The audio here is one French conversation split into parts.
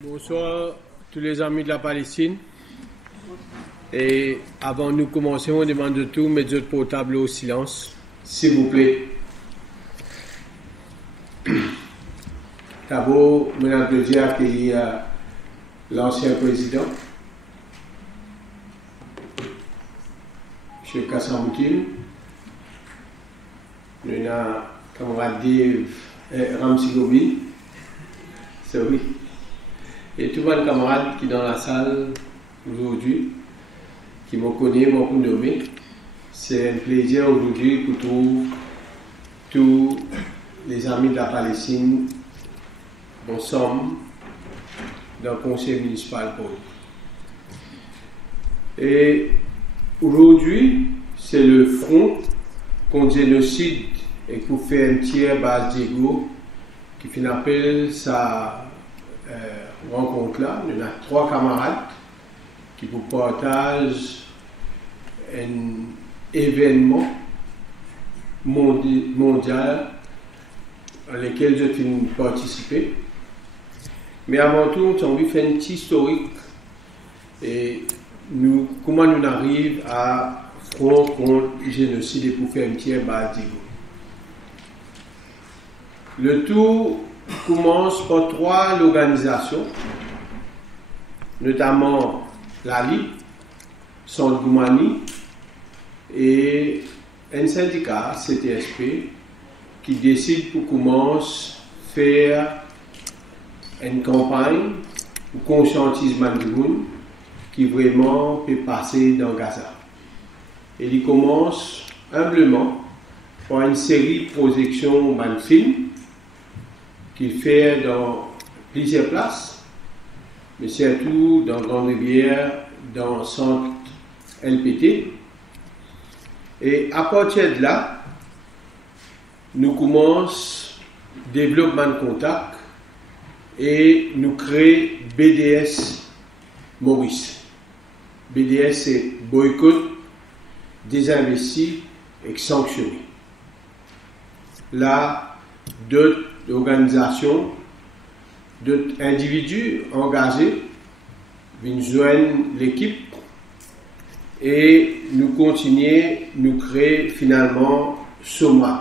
Bonsoir tous les amis de la Palestine. Et avant de nous commencer, on demande de tout mettre votre portable au silence, s'il vous plaît. D'abord, je me plaisir d'accueillir l'ancien président, M. Kassamoutin. Nous avons camarade Dave Ramsi Gobi. C'est oui. Et tous les camarades qui sont dans la salle aujourd'hui, qui m'ont connu, m'ont nommé, c'est un plaisir aujourd'hui pour tous les amis de la Palestine ensemble dans le conseil municipal pour nous. Et aujourd'hui, c'est le front contre le génocide et pour faire un tiers base d'ego qui fait appel sa rencontre là. Il y a 3 camarades qui vous partagent un événement mondial dans lequel je vais participer. Mais avant tout, j'ai envie de faire un petit historique et comment nous arrivons à front contre le génocide et pour faire un tiers base d'ego. Le tout commence par 3 organisations, notamment l'ALI, Centre Goumani et un syndicat, CTSP, qui décide pour commencer à faire une campagne de conscientisme du monde qui vraiment peut passer dans Gaza. Et il commence humblement par une série de projections de films qu'il fait dans plusieurs places, mais surtout dans Grande-Rivière, dans le centre LPT. Et à partir de là, nous commençons le développement de contact et nous créons BDS Maurice. BDS, c'est boycott, désinvesti et sanctionné. Là, d'autres organisations, d'autres individus engagés viennent joindre l'équipe et nous continuons, nous créer finalement SOMAP.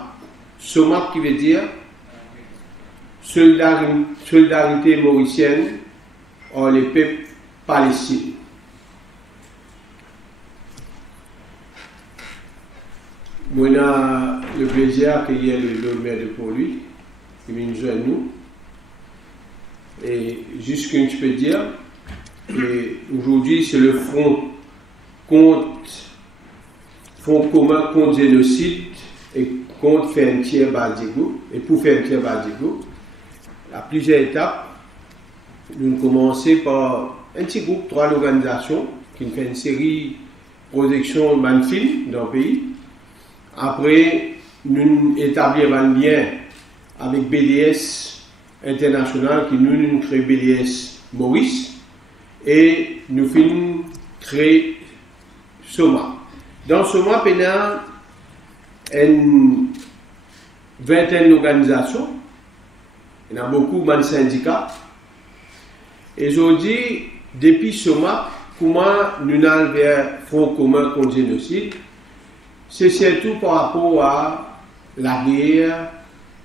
SOMAP qui veut dire Solidarité mauricienne en les peuples palestiniens. Moi, j'ai le plaisir d'accueillir le maire de Port-Louis qui vient nous joindre nous. Et juste ce que je peux dire, aujourd'hui c'est le front commun contre le génocide et contre faire un tiers base d'ego. Et pour faire un tiers base d'ego, à plusieurs étapes, nous commençons par un petit groupe, 3 organisations qui fait une série de projections de films dans le pays. Après, nous établissons un lien avec BDS International qui nous crée BDS Maurice et nous finissons créer SOMA. Dans SOMA, il y a une vingtaine d'organisations, il y a beaucoup de syndicats. Et aujourd'hui, depuis SOMA, comment nous allons vers Front commun contre le génocide, c'est surtout par rapport à la guerre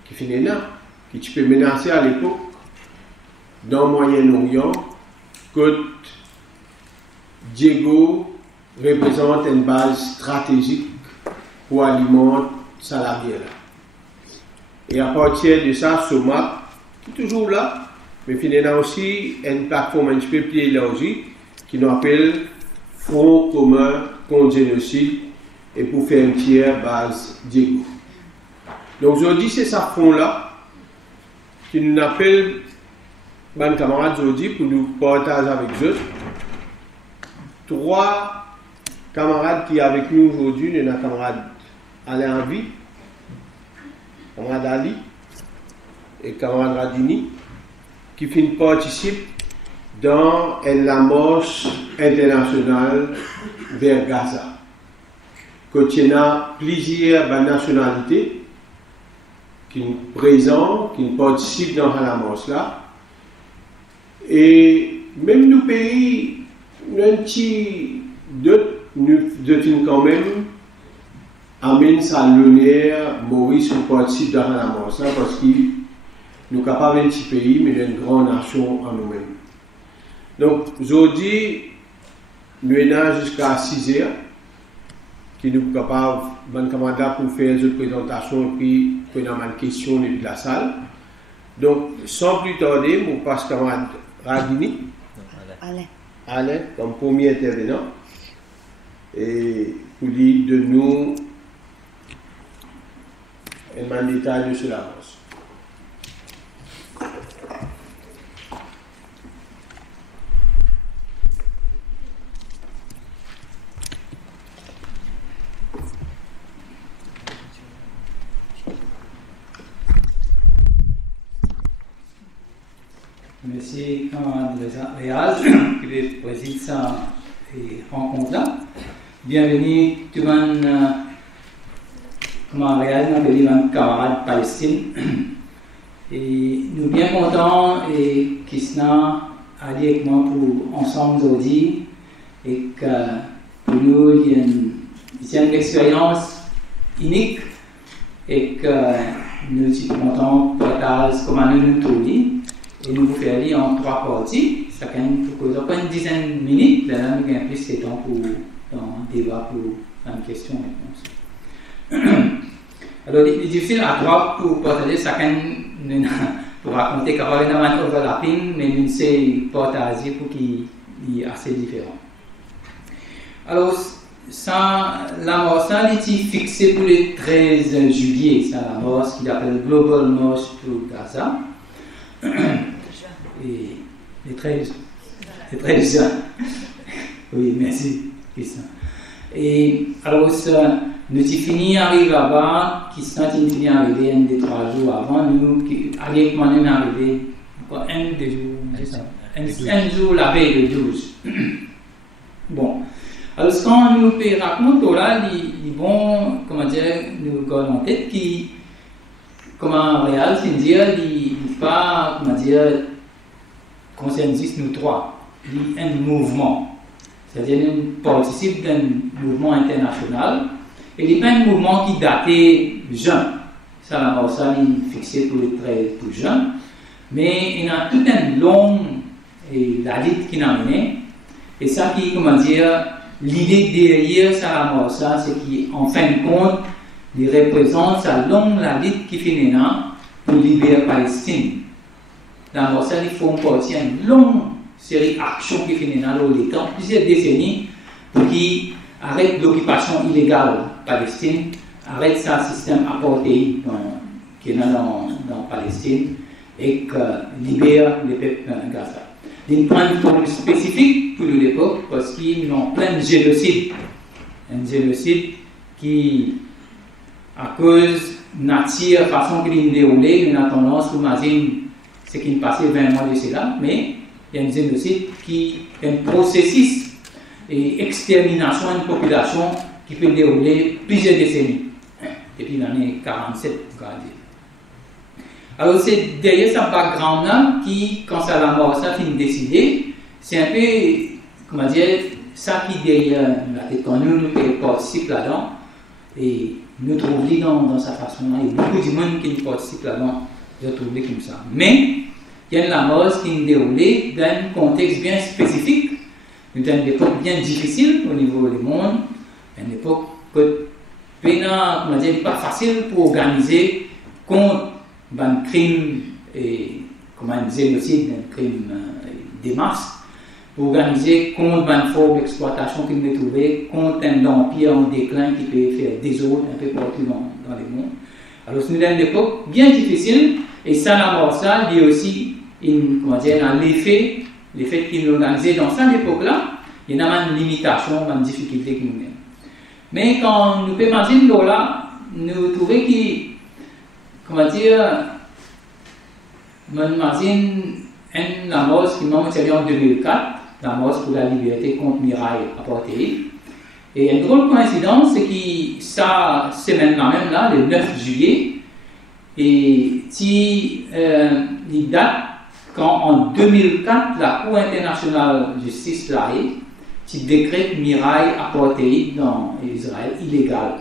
qui finit là, qui tu peux menacer à l'époque dans le Moyen-Orient, que Diego représente une base stratégique pour alimenter la guerre. Et à partir de ça, SOMAP, qui est toujours là, mais finalement aussi une plateforme un petit peu plus élargie qui nous appelle Front commun contre le génocide et pour faire une tiers base Diego. Donc aujourd'hui, c'est ce front-là qui nous appelle, mes camarades aujourd'hui, pour nous partager avec eux. 3 camarades qui sont avec nous aujourd'hui, nous avons camarade Alain Envie, camarade Ali et camarade Radini, qui participent dans la marche internationale vers Gaza. Il y a plusieurs nationalités qui sont présentes, qui participent dans la marche là. Et même nos pays, un petit nous quand même amène ça l'honneur Maurice au participe dans la mort ça parce que nous sommes capables d'un petit pays mais d'une grande nation en nous-mêmes. Donc aujourd'hui nous sommes jusqu'à 6 heures qui nous sommes capables de commander pour faire une présentation et puis pour avoir une question depuis la salle. Donc sans plus tarder, je passe camarade Radini. Alain comme premier intervenant et pour lui de nous un détail sur l'avance. Merci, camarade Réal, qui préside cette rencontre-là. Bienvenue, tout le monde, camarade Réal, nous avons camarade Palestine. Et nous sommes bien contents et Kisna a dit avec moi pour ensemble aujourd'hui et que pour nous, il y a une expérience unique et que nous sommes contents de partager comment nous nous dit. Et nous vous faisons en 3 parties, chacun pour une dizaine de minutes, là nous avons plus de temps pour un débat, pour une question-réponse. Alors, il est difficile à 3 pour partager chacun, pour raconter qu'il y a un overlapping, mais nous essayons de partager pour qu'il y ait assez différent. Alors, la marche, ça, est fixée pour le 13 juillet, c'est la marche qu'il appelle Global March pour Gaza. Et les 13 juin. Oui, merci, Christian. Et alors, nous avons fini d'arriver là-bas, Christian a fini d'arriver un des 3 jours avant, nous, avec moi-même arrivé, encore un des jours, un jour la veille le 12. Bon, alors quand nous racontons là, ils vont, comment dire, nous gardons en tête qui, comment réel, c'est dire, il pas, comment dire, consensus nous 3, il y a un mouvement, c'est-à-dire nous participe d'un mouvement international, et il n'y a pas un mouvement qui datait jeune, ça est fixé pour les 13 tout jeunes, mais il y a toute une longue la lutte qui n'a mené, et ça qui, comment dire, l'idée derrière ça, c'est qu'en fin de compte, il représente sa longue la lutte qui fait maintenant pour libérer Palestine. Dans ça, il faut partie une longue série d'actions qui finissent dans le temps, plusieurs décennies, pour qu'ils arrêtent l'occupation illégale de Palestine, arrêtent ce système apartheid qui est dans Palestine et que libère les peuples Gaza. D'un point de vue spécifique pour l'époque, parce qu'ils ont plein de génocides. Un génocide qui, à cause de la façon qu'il est déroulé, une tendance à imaginer ce qui est passé 20 mois de cela, mais il y a un génocide qui est un processus d'extermination d'une population qui peut dérouler plusieurs décennies, depuis l'année 47, on va dire. Alors c'est derrière ce background-là qui, quand ça la mort, ça finit décidé, c'est un peu, comment dire, ça qui derrière la tête quand nous participons là-dedans, et nous trouvons dans sa façon-là, et beaucoup de monde qui participe là-dedans, je trouve comme ça. Mais, il y a la mort qui est déroulée dans un contexte bien spécifique, dans une époque bien difficile au niveau du monde, une époque que, comment dire, pas facile pour organiser contre un crime, comme un génocide, un crime des masses, pour organiser contre une forme d'exploitation qu'il peut trouver, contre un empire en déclin qui peut faire désordre un peu partout dans le monde. Alors c'est une époque bien difficile, et ça, la mort, ça, il y a aussi l'effet qu'il organisait dans cette époque-là, il y a une limitation, une difficulté qui nous mène. Mais quand nous imaginons là, nous trouvons que, comment dire, on imagine la mort qui m'a mentionné en 2004, la mort pour la liberté contre Mirail apartheid. Et une drôle coïncidence, c'est que ça, semaine-là même, là, le 9 juillet, et si il date quand en 2004, la Cour internationale de justice de l'Haye qui décrète miraille apartheid dans Israël illégal.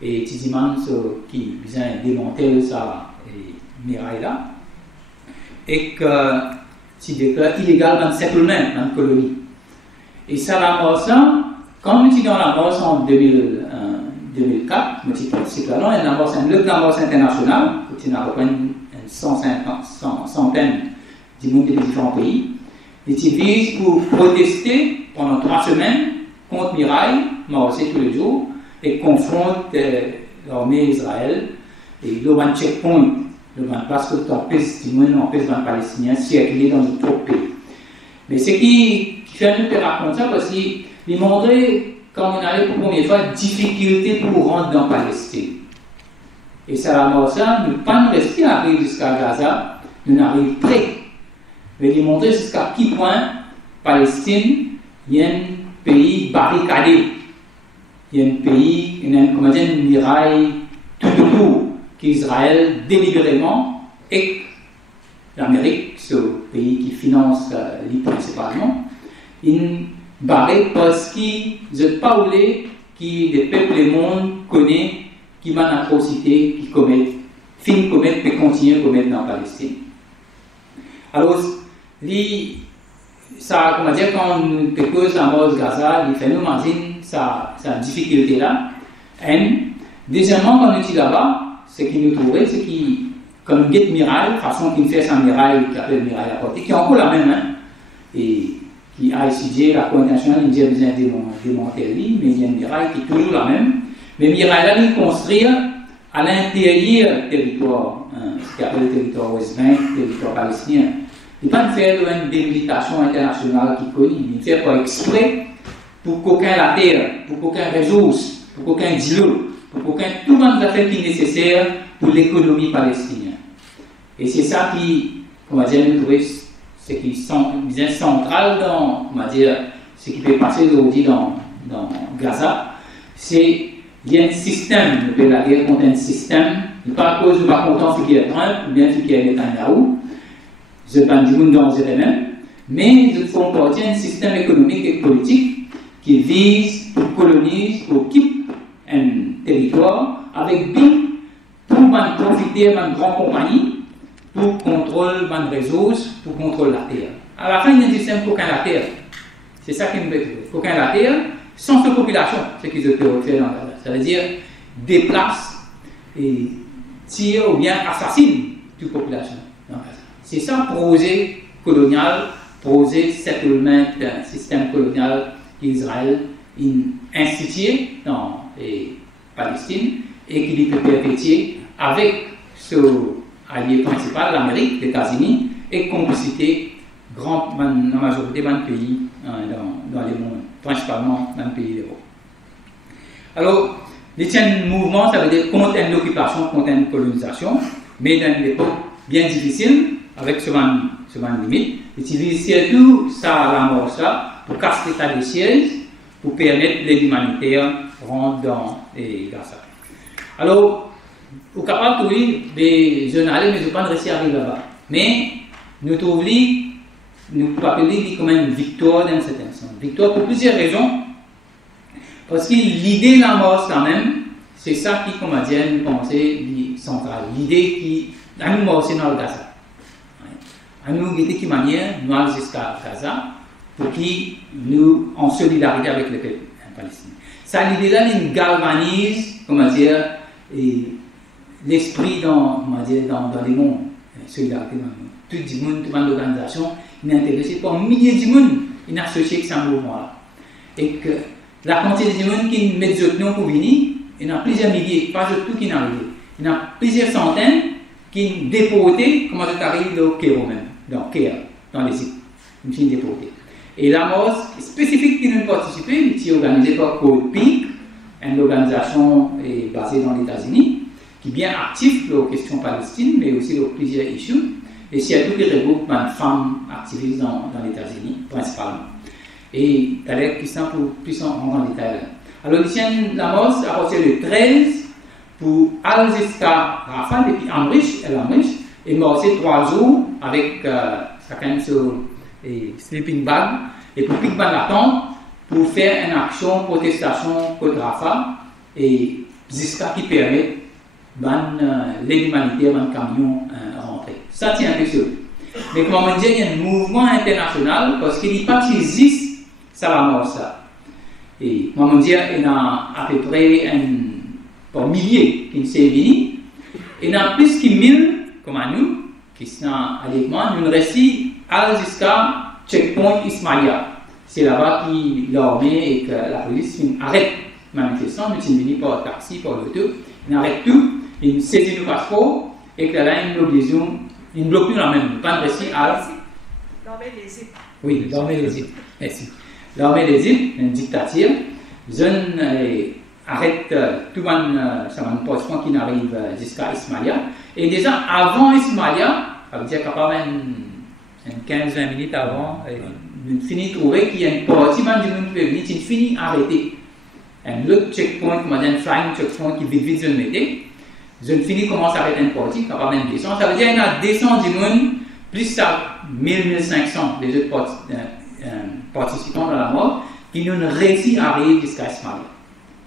Et tu dis qui vient démonter ça miraille là, et que tu déclares illégal dans le settlement, dans la colonie. Et ça, la mort, quand nous dans la mort en 2004, nous avons participé là, et la mort internationale, qui a une centaine de monde de différents pays, et qui vise pour protester pendant 3 semaines contre Mirail, marcher tous les jours, et confronte l'armée d'Israël, et le one checkpoint, le one place que tu empêches, du moins empêche les Palestiniens circuler dans d'autres pays. Mais ce qui fait nous te raconter ça, parce qu'il montrait, quand on allait pour la première fois, difficulté pour rentrer dans la Palestine. Et ça la mort ça, nous ne pas rester arriver jusqu'à Gaza, nous n'arrivons près. Mais il montrait jusqu'à quel point Palestine, il y a un pays barricadé. Il y a un pays, il y a une muraille tout autour qu'Israël délibérément et l'Amérique, ce pays qui finance principalement, il barré parce qu'ils n'ont pas voulu que les peuples du monde connaissent qui m'a atrocité, qui commettent, finissent commettre et continuent à commettre dans la Palestine. Alors, ça, comment dire, quand on cause la mort de Gaza, il fait nous imaginer sa difficulté là. Deuxièmement, quand on est là-bas, ce qui nous trouvait, c'est qu'il, comme une miraille, façon qu'il fait sa miraille, qui appelle miraille à portée, qui est encore la même, hein, et qui a étudié la Cour internationale, il dit qu'il a besoin de démonter lui, mais il y a une miraille qui est toujours la même. Mais miraille là, il construit à l'intérieur du territoire, ce qu'on appelle le territoire West Bank, le territoire palestinien. Il ne peut pas faire une délimitation internationale qui connaît, il fait pas exprès pour qu'aucun la terre, pour qu'aucun ressource, pour qu'aucun dilot, pour qu'aucun tout le monde va faire qui est nécessaire pour l'économie palestinienne. Et c'est ça qui, on va dire, nous trouver ce qui est central dans, on va dire, ce qui peut passer aujourd'hui dans Gaza, c'est il y a un système, la guerre contre un système, pas à cause de ma contente ce qui est Trump, ou bien ce qui est Netanyahu, je ne parle pas du monde dans eux-mêmes, mais ils font partie d'un système économique et politique qui vise, pour coloniser, pour quitter un territoire avec but pour profiter d'une grande compagnie, pour contrôler des ressources, pour contrôler la terre. À la fin, il y a un système pour qu'un la terre. C'est ça qui me fait trouver. Pour qu'un la terre, sans cette population, ce qu'ils ont fait dans Gaza. Ça veut dire déplace et tire ou bien assassine toute population dans Gaza. C'est ça projet colonial, projet settlement, système colonial qu'Israël a institué dans la Palestine et qui peut perpétuer avec ce allié principal, l'Amérique, les États-Unis, et complicité dans la majorité des pays dans le monde, principalement dans les pays d'Europe. Alors, le mouvement, ça veut dire contre une occupation, contre une colonisation, mais dans une époque bien difficile, avec ce limite, utilise surtout ça, la mort, ça, pour casser l'état des sièges, pour permettre l'aide humanitaire rentrer dans les Gaza. Alors, au capable de trouver des journalistes, mais je ne pas réussir à arriver là-bas. Mais nous trouvons, nous pouvons appeler comme une victoire dans cette instance. Victoire pour plusieurs raisons. Parce que l'idée de la mort, quand même, c'est ça qui, comment dire, nous pensons central. L'idée qui, à nous mort, c'est dans le Gaza. À nous, de quelle manière, nous allons jusqu'à Gaza, pour qui nous, en solidarité avec les peuple palestinien. Ça, l'idée-là, il galvanise, comment dire, l'esprit dans les mondes, solidarité dans le monde. Tout le monde, toute l'organisation, il est intéressé par milliers de monde, il est associé avec ce mouvement-là. Et que la quantité de monde qui met des opinions pour venir, il y en a plusieurs milliers, pas tout qui n'arrive. Il y en a plusieurs centaines qui sont déportés, comment ça arrive au Caire même, dans les îles, ils sont déportés. Et la mort spécifique qui nous a participé, qui est organisée par Code Pink, une organisation basée dans les États-Unis, qui est bien active sur les questions palestines, mais aussi sur plusieurs issues, et surtout qui regroupe une femme activiste dans les États-Unis, principalement. Et d'ailleurs, qui sont pour plus en détail. Alors, ici, la mort, à partir du 13, pour aller jusqu'à Rafah, depuis Amrich, et marcher 3 jours avec chacun sur sleeping bag et pour piquer la tente pour faire une action, protestation contre Rafah et jusqu'à qui permet l'aide humanitaire dans le camion rentrer. Ça tient un peu sur. Mais comme on dit, il y a un mouvement international parce qu'il n'y a pas existe ça la mort ça. Et comme on dit, il y a à peu près un millier qui sont venus. Il y en a plus que 1000 comme à nous qui sont avec moi. Nous restons jusqu'à checkpoint Ismaïlia. C'est là-bas que l'armée et que la police arrêtent les manifestants. Nous sommes venus par taxi, par l'auto. Ils arrêtent tout, ils saisissent le passeport et que là, ils bloquent la même. Pas de récit à l'armée des îles. Oui, l'armée des îles. Merci. L'armée des îles, une dictature. Jeunes arrêtent tout le monde passeport qui n'arrive jusqu'à Ismaïlia. Et déjà, avant Ismaïlia, ça veut dire qu'à part 15-20 minutes avant, nous finissons de trouver qu'il y a une partie du monde qui peut venir, qui finit arrêté. Un autre checkpoint, un flying checkpoint qui vite je le mettais. Je finis commence à arrêter une partie, capable même descendre. Ça veut dire qu'il y a une descente du monde, plus ça 1000-1500 des autres participants dans la mort, qui nous réussit à arriver jusqu'à Ismaïlia.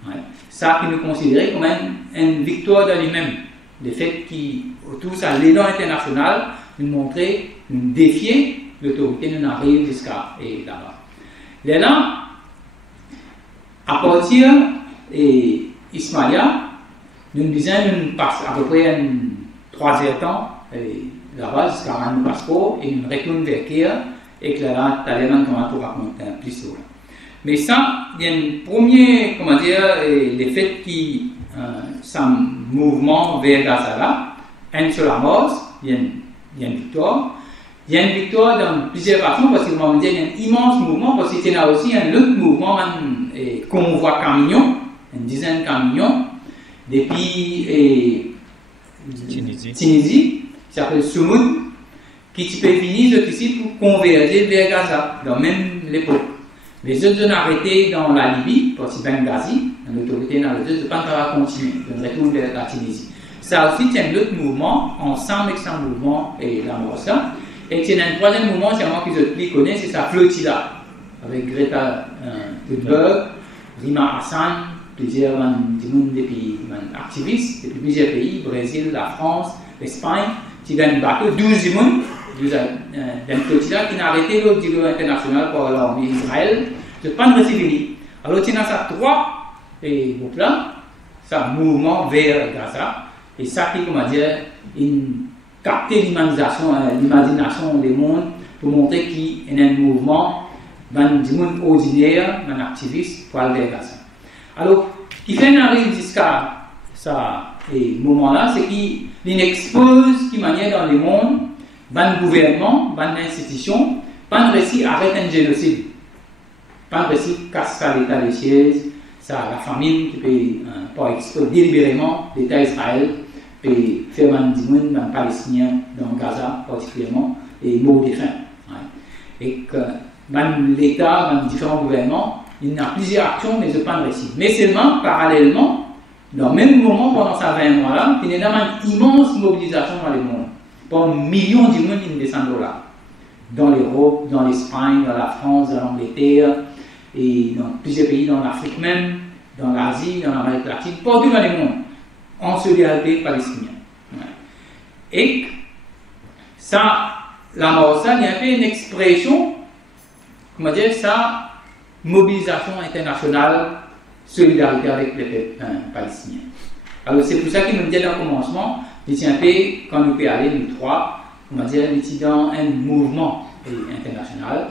Ouais. Ça qui nous considérait comme une victoire de lui-même. Le fait qu'autour de l'élan international, nous montrer, nous défier l'autorité, nous arrive jusqu'à là-bas. Là, à partir d'Ismaïlia, nous disions nous passe à peu près 3 heures de temps là-bas jusqu'à un passeport et nous retournons vers Kiev et que là, tu as les mains pour raconter plus tôt. Mais ça, il y a un premier, comment dire, le fait qu'il c'est un mouvement vers Gaza là, un sur la mort, il y a une victoire. Il y a une victoire dans plusieurs façons parce qu'il y a un immense mouvement parce qu'il y a aussi un autre mouvement, un convoi camion, une dizaine de camions, depuis Tunisie, qui s'appelle Soumoud, qui peut venir ici pour converger vers Gaza, dans même l'époque. Les autres ont arrêté dans la Libye, parce que Benghazi, l'autorité n'a le de ne pas continuer, de retourner vers la Tunisie. Ça aussi, c'est un autre mouvement, ensemble avec ce mouvement et la Morsa. Et c'est un troisième mouvement, c'est un mouvement que je connais, c'est sa flotilla, avec Greta Thunberg, Rima Hassan, plusieurs depuis activistes, depuis plusieurs pays, Brésil, la France, l'Espagne, qui a un bateau, 12 personnes, d'un flotilla qui n'a arrêté l'autre dialogue international par l'armée d'Israël, de pas de récivili. Alors, il y a ça 3 groupes-là, ça mouvement vers Gaza, et ça qui, comment dire, capter l'imagination des mondes pour montrer qu'il y a un mouvement du monde ordinaire, d'un activiste pour aller vers Gaza. Alors, ce qui fait arrive jusqu'à ce moment-là, c'est qu'il expose qui manière dans le monde, ban gouvernement, ban institution, ban récit arrête un génocide, ban récit casse l'état des sièges, ça la famine qui peut pas exploser délibérément l'État d'Israël, peut faire un Palestinien dans Gaza particulièrement et mort de faim. Ouais. Et que l'État, différents gouvernements, il y a plusieurs actions, mais ce n'est pas un récit. Mais seulement, parallèlement, dans le même moment, pendant ces 20 mois-là, il y a une immense mobilisation dans le monde. Pour millions de monde qui descendent là. Dans l'Europe, dans l'Espagne, dans la France, dans l'Angleterre, et dans plusieurs pays, dans l'Afrique même, dans l'Asie, dans l'Amérique latine, partout dans le monde, en solidarité palestinienne. Ouais. Et ça, la Morsa, il y a un peu une expression, comment dire, ça, mobilisation internationale, solidarité avec les peuples palestiniens. Alors c'est pour ça qu'il nous dit dans le commencement, un peu, quand nous pouvons aller, nous 3, on va dire, dans un mouvement international.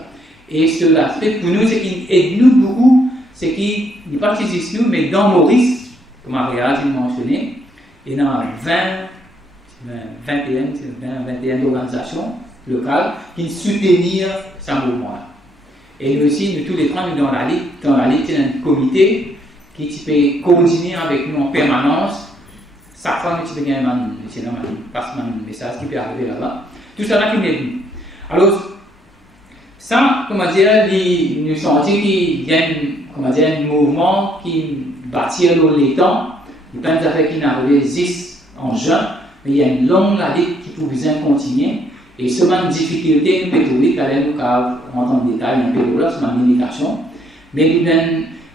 Et sur l'aspect, pour nous, c'est qu'il aide nous beaucoup, c'est qu'il n'est pas juste nous, mais dans Maurice, comme Maria a mentionné, il y a 21 organisations locales qui soutiennent ce mouvement-là. Et nous aussi, nous tous les 3, nous dans la Ligue, c'est un comité qui peut coordonner avec nous en permanence. Chaque fois, nous avons un message qui peut arriver là-bas. Tout ça là qui m'aide. Alors, ça, comment dire, nous sentons qu'il y a un mouvement qui bâtit les temps. Il y a plein d'affaires qui n'arrivent 10 en juin. mais il y a une longue lutte qui peut bien continuer. Et ce même difficulté, nous peut trouver, car nous rentrer en détail un peu là, sur ma limitation. Mais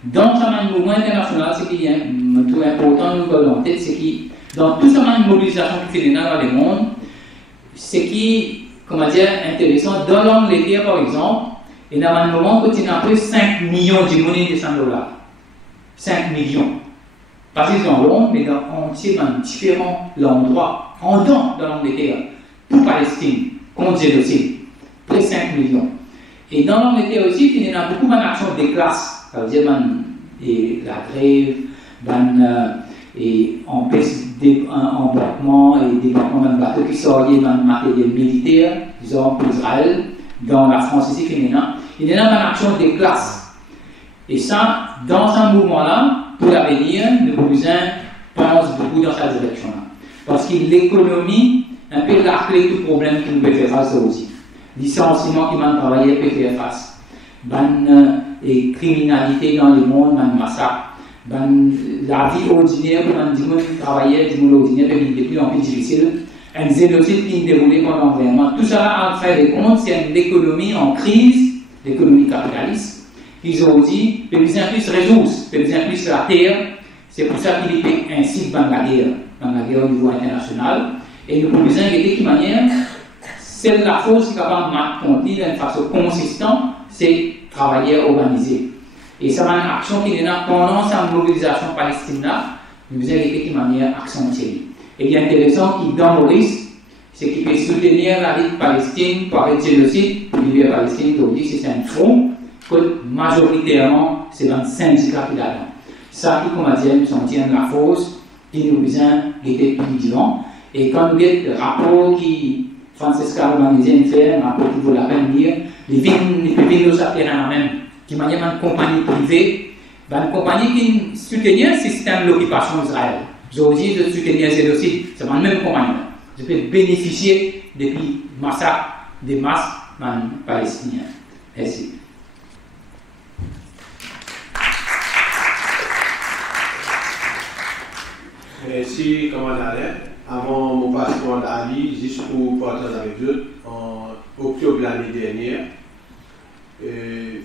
dans ce mouvement international, ce qui est important de nous garder en tête, c'est que dans toute cette mobilisation qui fait dans le monde, ce qui est, comment dire, intéressant, dans l'Angleterre par exemple, il y a un moment où il y a un peu 5 millions de monnaies de $100. 5 millions. Pas juste dans Londres, mais dans entier, dans différents endroits, en dehors de l'Angleterre, pour Palestine, contre génocide, près de 5 millions. Et dans l'Angleterre aussi, il y a beaucoup d'actions des classes, ça veut dire et la grève, et embarquement et débarquement de bateaux qui sortent de matériel militaire, disons pour Israël, dans la France ici, il y a une action des classes. Et ça, dans ce mouvement-là, pour l'avenir, nous pensons beaucoup dans cette direction-là. Parce que l'économie, un peu la clé du problème qui nous peut faire face aussi. Licenciement qui m'a travaillé peut faire face. Et criminalité dans le monde, massacre. La vie ordinaire pour les gens qui travaillaient, les gens ordinaires, est de plus en plus difficile. Un génocide qui est déroulé pendant vraiment. Tout ça, en fait de compte, c'est une économie en crise, l'économie capitaliste. Ils ont dit, peut plus ressources, peut plus la terre. C'est pour ça qu'il est ainsi dans la guerre au niveau international. Et nous pouvons dire de quelle manière, c'est la force qui est capable de contenir d'une façon consistante, c'est travailler organisé. Et ça va une action qui est là pendant cette mobilisation palestinienne, nous avons de quelle manière accentuée. Et il est intéressant qu'il dans Maurice, c'est qu'il peut soutenir la lutte palestine par le génocide, pour l'Union palestine, qui dit que c'est un front, que majoritairement c'est dans le syndicat qui est là. Ça qui, comme on dit, nous tient la force, qui nous besoin d'être plus vivants. Et quand nous avons le rapport qui Francesca Albanese fait, un rapport qui vaut la peine de dire, les villes nous appartiennent même, qui manière une compagnie privée, une compagnie qui soutient le système de l'occupation d'Israël. J'ai aussi de soutenir le génocide, c'est la même compagnie. Je peux bénéficier depuis le massacre des masses palestiniens. Merci. Merci, commandant Alain. Avant mon passeport d'Ali, juste pour partager avec vous, en octobre de l'année dernière,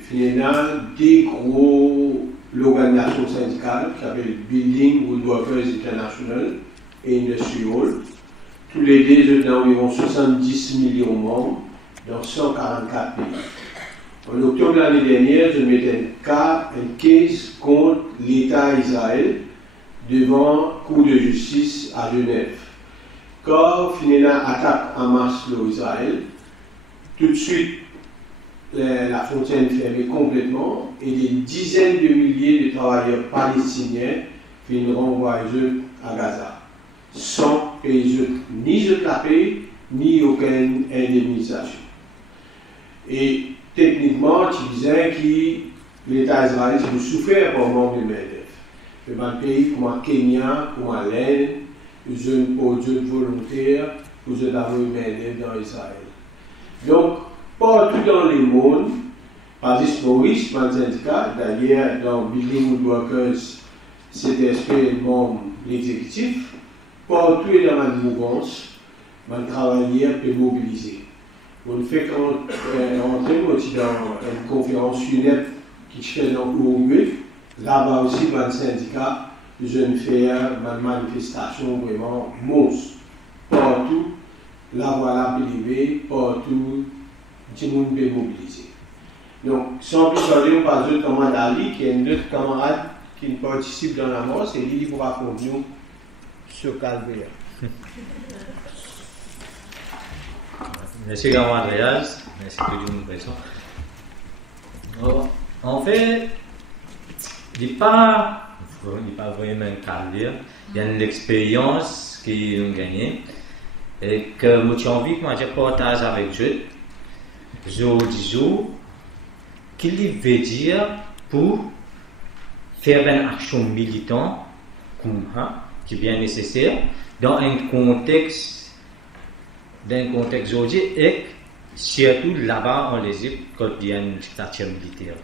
finalement, des gros l'organisation syndicale qui s'appelle Building Woodworkers International et Industrial. Tous les deux d'environ 70 millions de membres dans 144 pays. En octobre de l'année dernière, je mettais un case contre l'État Israël devant Cour de justice à Genève. Quand finalement attaque Hamas l'Israël, tout de suite la frontière est fermée complètement et des dizaines de milliers de travailleurs palestiniens viennent renvoyer à Gaza sans payer ni de la paix ni aucune indemnisation. Et techniquement, tu disais que l'État israélien souffert par manque de main-d'œuvre. Dans le pays comme le Kenya, comme l'Inde, ils ont pour Dieu volontaire, pour avoir une main-d'œuvre dans Israël. Donc, partout dans le monde, par exemple, Maurice, dans le syndicat, d'ailleurs, dans Building Woodworkers, c'était spécialement l'exécutif, partout dans la mouvance, les travailleurs peuvent mobiliser. On fait rentrer dans une conférence UNEP qui se fait dans l'Uruguay. Là-bas aussi, dans le syndicat, ils ont fait une manifestation vraiment monstre. Partout, la voilà privée, partout, tout le monde peut mobiliser. Donc, sans plus parler, on passe de camarade Ali, qui est un autre camarade qui participe dans la mort, c'est lui qui vous raconte nous ce calvaire. Merci camarade Reyes, merci pour une question. En fait, il n'est pas vraiment un calvaire, il y a une expérience qu'ils ont gagnée et que moi j'ai envie de partager avec eux. Jour qu'il veut dire pour faire une action militante comme ça, qui est bien nécessaire dans un contexte aujourd'hui et surtout là-bas en Égypte quand il y a une dictature militaire.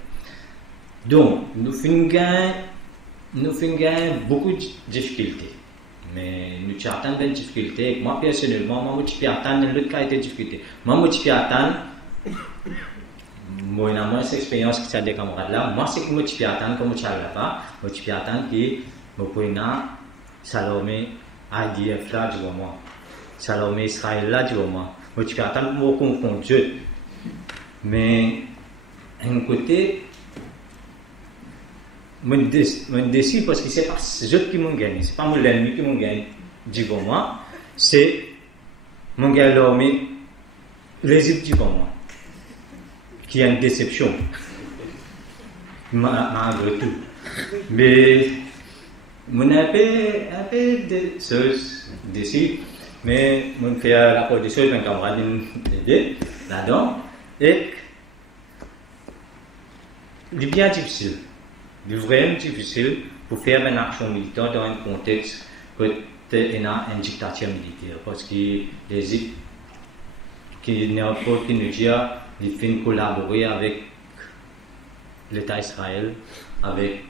Donc nous faisons beaucoup de difficultés. Mais nous avons des difficultés. Moi, personnellement, je suis atteint l'autre cas de difficulté. Moi, je suis atteint. Moi, j'ai cette expérience qui s'est des camarades là. Moi, c'est que je suis atteint comme je suis là-bas. Je suis atteint qui, je peux Salomé, IDF là, du moment. Salomé, Israël là, du moment. Je suis atteint pour confondre Dieu. Mais, d'un côté, je décide parce que c'est pas eux qui m'ont gagné, c'est pas mon ennemi qui m'ont gagné, dis-moi moi, c'est mon gars l'armée, l'Égypte dis-moi moi, qui a une déception, malgré tout. Mais, mon un peu de choses décide, mais mon fait la production d'un camarade d'aider là-dedans, et il est bien difficile. C'est vraiment difficile pour faire une action militaire dans un contexte où il y a une dictature militaire. Parce que les qui nous dit qu'ils finissent collaborer avec l'État d'Israël, avec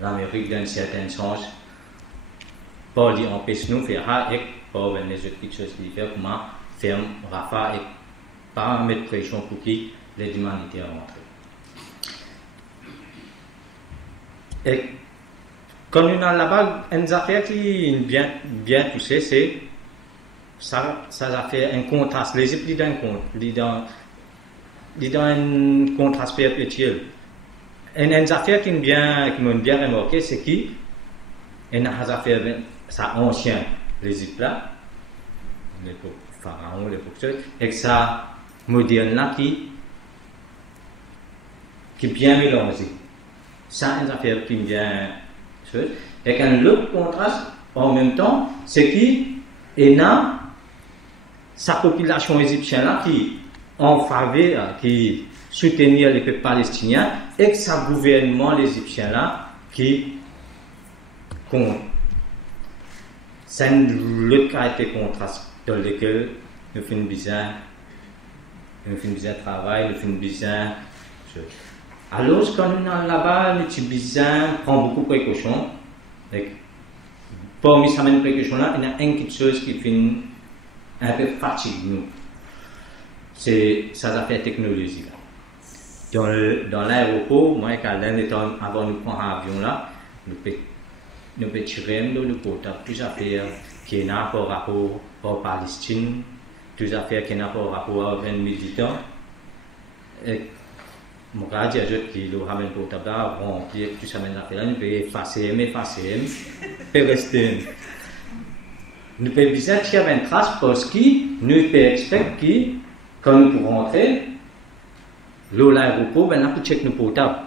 l'Amérique dans un certain sens, pour les empêcher de faire ça et pour les autres choses qui font comment faire Rafah et pas mettre pression pour que les humanitaires rentrent. Et quand on a là-bas une affaire qui est bien poussée, c'est ça a fait un contraste. Les épisodes dans un contraste perpétuel. Et une affaire qui m'ont bien remarqué, c'est qu'il y a une affaire, ça ancien, l'Égypte là, l'époque pharaon, l'époque et que ça moderne là qui est bien mélangé. Ça, une affaire qui me vient. Et qu'un autre contraste, en même temps, c'est qu'il y a sa population égyptienne là, qui en faveur, qui soutenir les peuples palestiniens, et que sa gouvernement égyptien là, qui compte. C'est le cas de contraste dans lequel nous faisons bien travail, nous faisons bien. Alors, quand on est là-bas, le Tibizin prend beaucoup de précautions. Parmi ces précautions-là, il y a une chose qui fait un peu fatigue nous. C'est ça affaire technologique. Dans l'aéroport, moi et Calden, avant de prendre l'avion là, nous pouvons tirer dans le côté plus affaires qui n'ont pas rapport à Palestine, plus affaires qui n'ont pas rapport à un militant. Mon gars dit à eux qui le ramène pour tabac, remplir tout ça maintenant là, nous pouvons effacer, peut rester. Nous pouvons bien tirer une trace parce que nous pouvons expecter que quand nous pouvons rentrer, l'aéroport, ben nous check nos portables.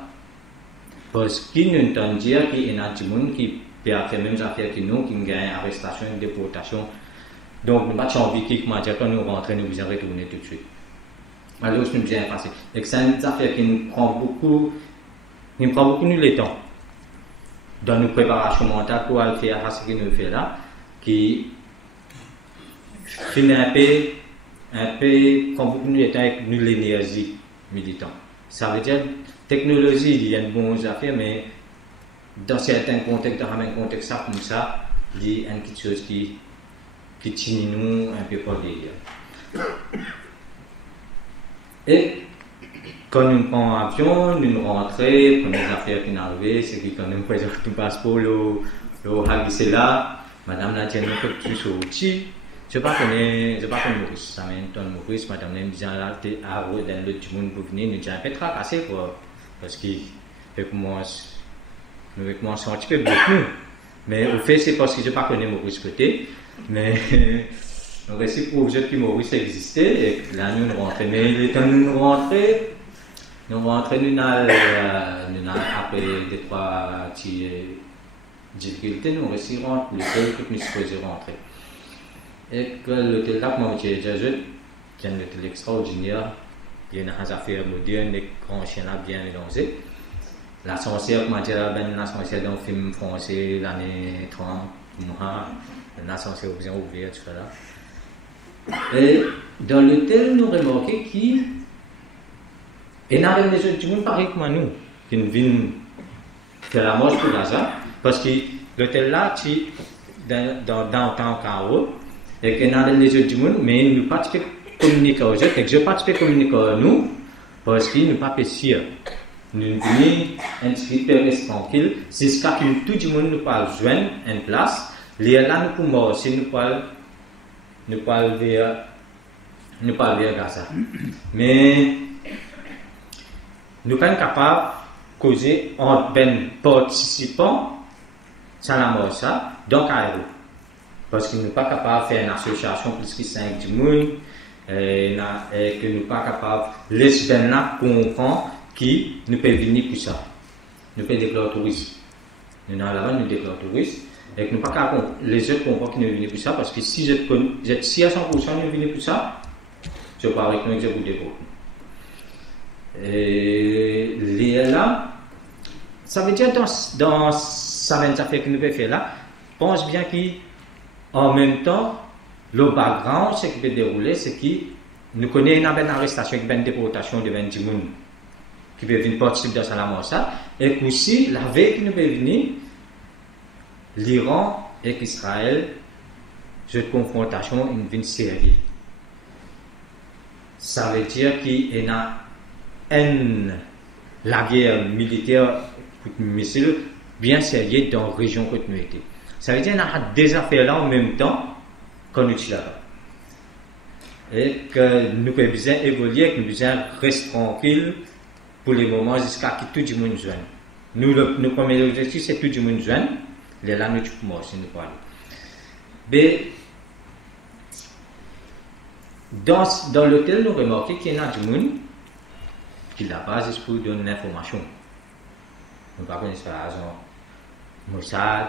Parce que nous entendons dire qu'il y a des gens qui peuvent faire les mêmes affaires que nous, qui ont une arrestation, une déportation. Donc nous n'avons pas envie que quand nous rentrons, nous devons retourner tout de suite. Alors, je me dis facile. Et c'est une affaire qui nous prend beaucoup de temps dans nos préparations mentales pour aller faire ce que nous faisons là, qui finit un peu prend beaucoup de temps avec nous l'énergie militante. Ça veut dire technologie, il y a de bonnes affaires, mais dans certains contextes, dans un contexte comme ça, il y a une petite chose qui tient nous un peu pour dire. Et quand nous prenons l'avion, nous rentrons, première affaire qui est arrivée, c'est que quand nous prenons tout passeport, le Hagisé là, madame l'a dit, nous sommes tous au petit. Je ne sais pas Maurice, ça m'étonne Maurice, madame l'a dit, là, tu es à dans l'autre monde pour venir, nous disons un peu tracassé, parce que nous commençons un petit peu beaucoup. Mais au fait, c'est parce que je ne connais pas Maurice côté, mais. Donc, c'est pour que Maurice existait, et là, nous rentrons. Mais quand nous rentrons, après des trois difficultés, nous réussissons à rentrer, l'hôtel que nous supposons rentrer. Et que l'hôtel là, moi, j'ai déjà vu, c'est un hôtel extraordinaire, il y a des affaires modernes, des grands chiens là bien mélangés. L'ascenseur, comment dire, l'ascenseur dans le film français, l'année 30, l'ascenseur bien ouvert, tout ça là. Et dans l'hôtel, nous remarquons qu'il y a des gens qui sont pareils comme nous, qui viennent faire la marche pour Gaza, parce que l'hôtel là, dans Caro, et que dans les autres du monde, mais nous ne pas communiquer aux autres, et que je ne pas communiquer à nous, parce qu'ils ne pas sûr. Nous venons inscrits tranquille, c'est ce que tout le monde nous parle joindre en place. Les là nous pouvons aussi nous parle vers Gaza. Mais nous sommes capables de causer entre ben participants sans la mort ça dans Cairo. Parce que nous ne sommes pas capables de faire une association plus que 5 du monde et que nous ne sommes pas capables de laisser ben là comprendre qui nous peut venir pour ça. Nous peut déclarer touristes. Nous dans là-bas nous déclarons touristes. Et que nous pas capables les autres comprennent qui nous viennent pour ça parce que si vous êtes si à 100% nous venez pour ça, je parle avec nous que je vous découvre. Et là, ça veut dire dans ça fait que nous pouvons faire là, pense bien qu'en même temps, le background, ce qui peut dérouler, c'est que nous connaissons une arrestation, une déportation de 20 personnes qui peut venir participer dans ça, et aussi la veille qui nous peut venir, l'Iran et Israël, cette confrontation une série. Ça veut dire qu'il y a la guerre militaire missile bien sérieuse dans la région que nous étions. Ça veut dire qu'il y a des affaires là en même temps qu'on est là-bas. Et que nous pouvons bien évoluer, que nous pouvons rester tranquilles pour les moments jusqu'à ce que tout le monde joigne. Nous, premier objectif, c'est que tout le monde joigne. Les là, nous pouvons aussi nous parler. Mais, dans l'hôtel, nous remarquons qu'il y a des gens qui la base pour donner l'information. Nous ne connaissons pas l'agent Mossad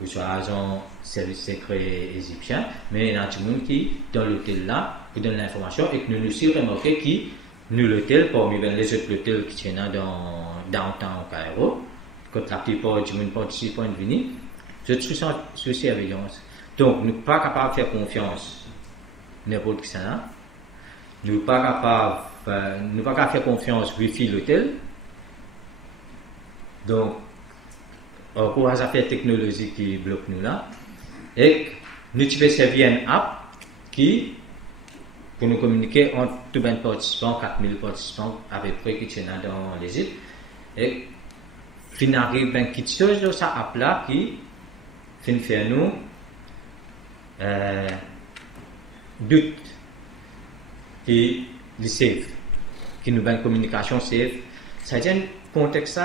ou l'agent service secret égyptien, mais il y a des gens qui, dans l'hôtel là, pour donner l'information et que nous aussi remarquons que nous, l'hôtel, parmi les autres hôtels qui sont dans downtown Cairo, quand la plupart du monde participent à venir, je suis sous surveillance. Donc, nous ne sommes pas capables de faire confiance n'importe qui ça. Nous ne sommes pas capables de faire confiance Wi-Fi l'hôtel. Donc, encore à faire technologie qui bloque nous là. Et nous devons servir une app qui, pour nous communiquer entre tous les participants, 4000 participants à peu près qui sont dans les îles. Et finalement, il y a quelque chose dans cette app là qui fait nous doute qui est safe, qui nous donne une communication safe. Ça tient un contexte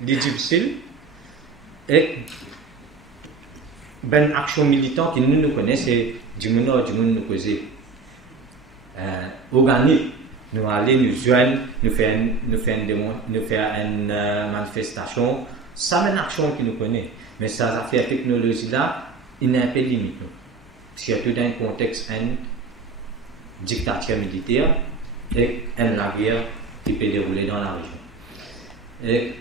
difficile et une action militante qui nous connaissons, c'est du monde nous causer. Organique, nous aller nous joindre, nous faire une manifestation, ça c'est une action qui nous connaît. Mais ça a fait la technologie là, il est un peu limité. Surtout dans un contexte de dictature militaire et de la guerre qui peut dérouler dans la région. Et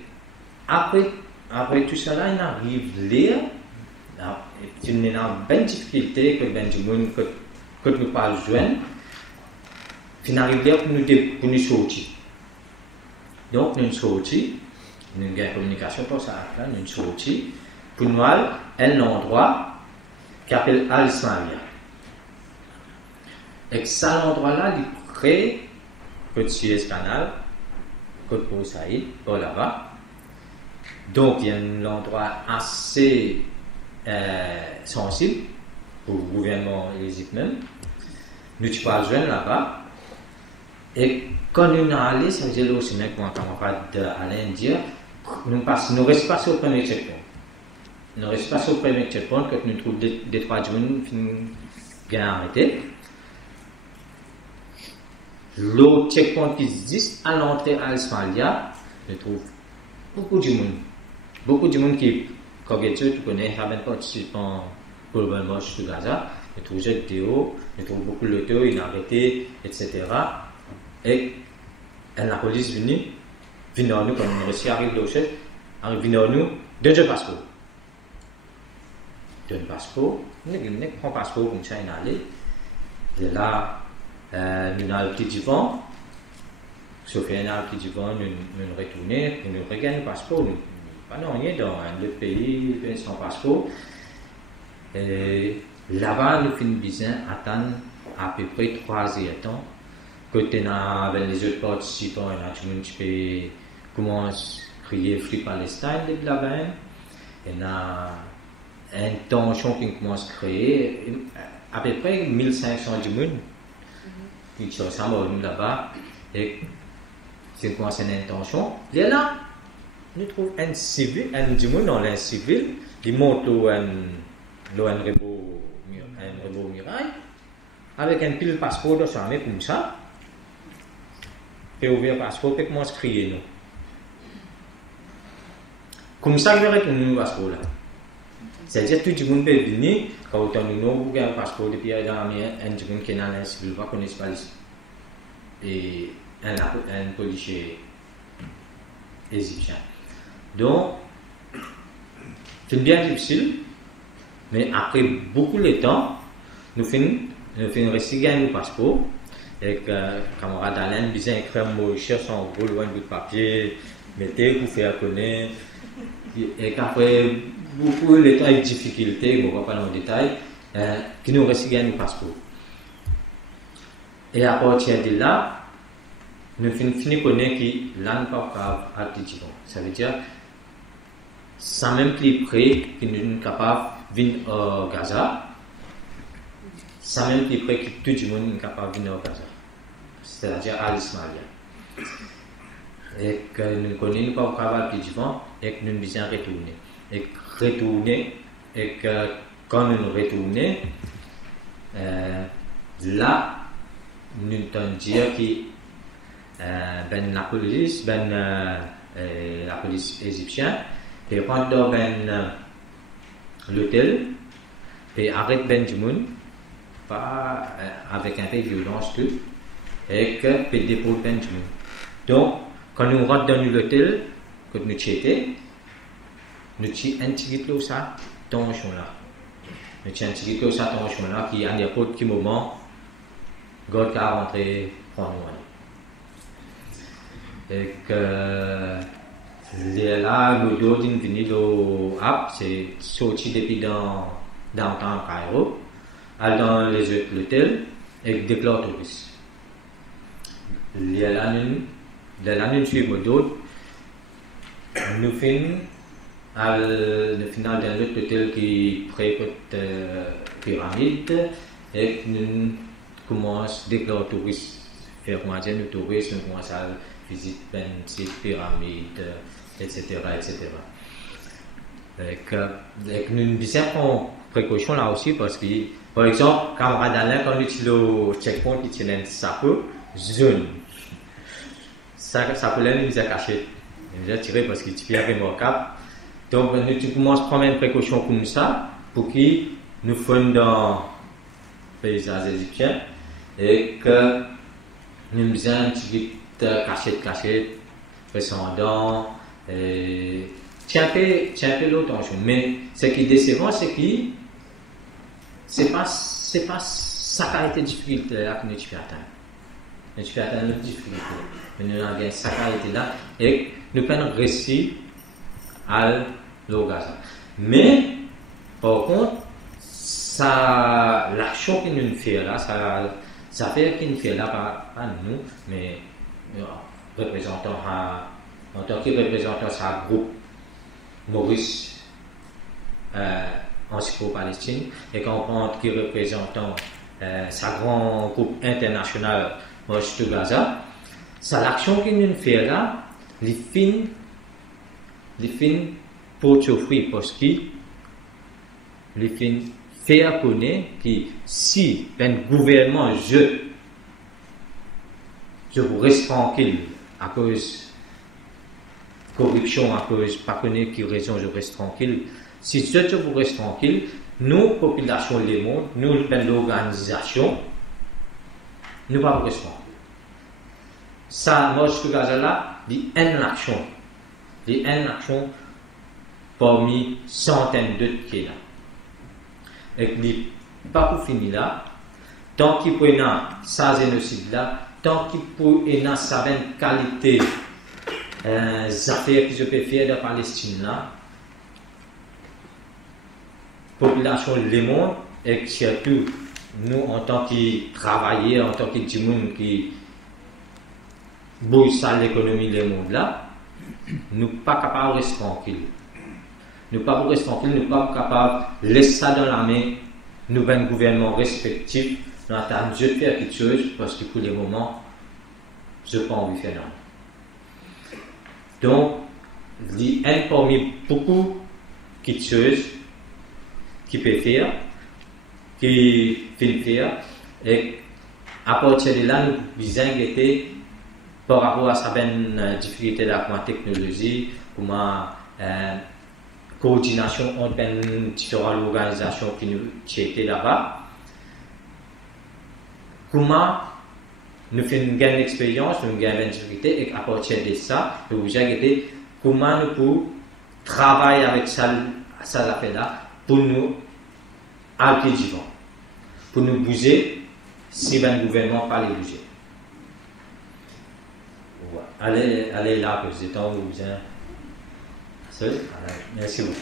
après tout cela, il arrive l'air. Il y a une bonne difficulté que nous parlons de joindre. Il arrive l'air pour nous sortir. Donc, nous sortir, nous avons une communication pour ça, nous sortir. Pour nous, un endroit qui s'appelle Al-Ismaïlia. Et cet endroit-là, il crée côte Suez Canal, côte Port Saïd, par là-bas. Donc, il y a un endroit assez sensible pour le gouvernement égyptien même. Nous ne pouvons pas joindre là-bas. Et quand nous sommes allés, ça veut dire aussi, mon camarade Alain dire, nous ne restons pas sur le premier checkpoint. Nous ne restons pas sur le premier checkpoint quand nous trouvons des 3 jours qui ont arrêté. L'autre checkpoint qui existe à l'entrée à Al-Ismaïlia, je trouve beaucoup de monde. Beaucoup de monde qui, quand tu connais, ont participé pour le marche de Gaza. Je trouve des vidéos, je trouve beaucoup de l'auto, ils ont arrêté, etc. Et la police vient vers nous, quand on réussit à arriver au chef, arrive vers nous, donne un passeport. Donne un passeport, nous prend un passeport comme ça, il est allé. Et là, nous avons le petit divan. Sauf qu'il y a un petit divan, nous retournons, nous regardons le passeport. Nous pas rien dans un autre pays, sans passeport. Et là-bas, nous finissons bien attendre à peu près 3 ans. Côté avec les autres participants, il y a tout le monde qui commence à crier Free Palestine de là-bas. Il y a une tension qui commence à créer. À peu près 1500 personnes qui sont ensemble là-bas. Et c'est commence à une tension. Et là, nous trouvons un civil, un dimanche dans un civil, il monte un robot miraille avec un pile passeport de sa main comme ça. Et ouvrir le passeport et commence à crier nous. Comme ça, il va retourner le passeport là. C'est-à-dire que tout le monde peut venir, quand on a un passeport depuis un monde qui est dans un civil, ne connaît pas et un policier égyptien. Donc, c'est bien difficile, mais après beaucoup de temps, nous finissons rester gagner le passeport. Et camarade Alain, bien écrire mon cherche en gros loin de papier, mettez pour faire connaître. Et qu'après beaucoup de temps avec difficulté, on ne va pas dans le détail, qui nous reste gagner le passeport. Et à partir de là, nous finissons connaître que l'an pas à Tidjibon. Ça veut dire, sans même plus près que nous sommes capables de venir au Gaza, sans même plus près que tout le monde est capable de venir au Gaza. C'est-à-dire à l'Ismaïlia. Et que nous ne connaissons pas au Tidjibon et que nous devons retourner. Et que quand nous retournons, là, nous devons dire que la police égyptienne, et pendant l'hôtel, et arrête Benjamin, pas avec un peu de violence tout, et que peut dépôt Benjamin. Donc, quand nous rentrons dans l'hôtel, quand nous étions, nous avons un petit peu ça, tension là. Nous avons un petit peu ça, tension là, qui à n'importe quel moment, God a rentré prendre nous. Et que là, nous devons venir au app, c'est sorti depuis dans Cairo, aller dans les autres hôtels et déclare touristes. Là, nous suivons d'autres. Nous finissons à le final d'un autre hôtel qui prépare pyramide et nous commençons à déclarer touristes. Faire moitié de touristes, nous commençons à visiter une pyramide, etc. Et nous devons précaution là aussi parce que, par exemple, camarade Alain, quand nous utilisons le checkpoint, il tient un sapeur zone. Ça peut l'être, nous a caché. Nous a tiré parce qu'il est remarquable. Donc, nous commençons à prendre une précaution comme ça pour que nous fassions dans le paysage égyptien et que nous faisons un petit peu cachette, descendant. Tiens un peu l'autre chose. Mais ce qui est décevant, c'est que c'est pas ça qui a été difficulté là que nous avons atteint. Nous avons atteint notre difficulté. Mais nous avons ça qui a été là et nous pouvons réussir à le Gaza. Mais par contre, l'action que nous faisons là, ça fait qu'il nous fait là, pas nous, mais représentant en tant que représentant sa groupe Maurice en Syro-Palestine et qu'en tant que représentant sa grand groupe international Maurice de Gaza, c'est l'action qu'il nous fait là, les fins pour t'offrir parce que les fins faire connaître que si un gouvernement je vous reste tranquille à cause corruption, à cause pas connaître qui raison je reste tranquille. Si je vous reste tranquille, nous population du monde, nous l'organisation, nous pas vous rester. Ça, moi je Gaza là, dit une action parmi centaines d'autres qui est là. Et qui pas pour finir là, tant qu'il peut y avoir ça génocide là, tant qu'il peut y avoir sa qualité affaires que je peux faire de Palestine là, population du monde et surtout nous en tant que travailleurs, en tant que du monde qui bouge ça l'économie du monde là, nous pas capables de rester tranquilles. Nous pas rester tranquilles, nous pas capables de laisser ça dans la main, nous un gouvernement respectif, nous avons de faire quelque chose parce que pour le moment, je n'ai pas envie de faire non. Donc, il y a parmi beaucoup de choses qui peut faire, qui peut faire, et à partir de là, nous besoin guetter par rapport à certaines difficultés de la technologie, comment coordination entre différentes organisations qui étaient là-bas, comment nous faisons une gain d'expérience, une gain de difficulté, et à partir de ça, nous vous guetter comment nous pouvons travailler avec ça là pour nous aller vivant, pour nous bouger si le gouvernement pas les bouger. Allez là, président, vous êtes seul. Merci beaucoup.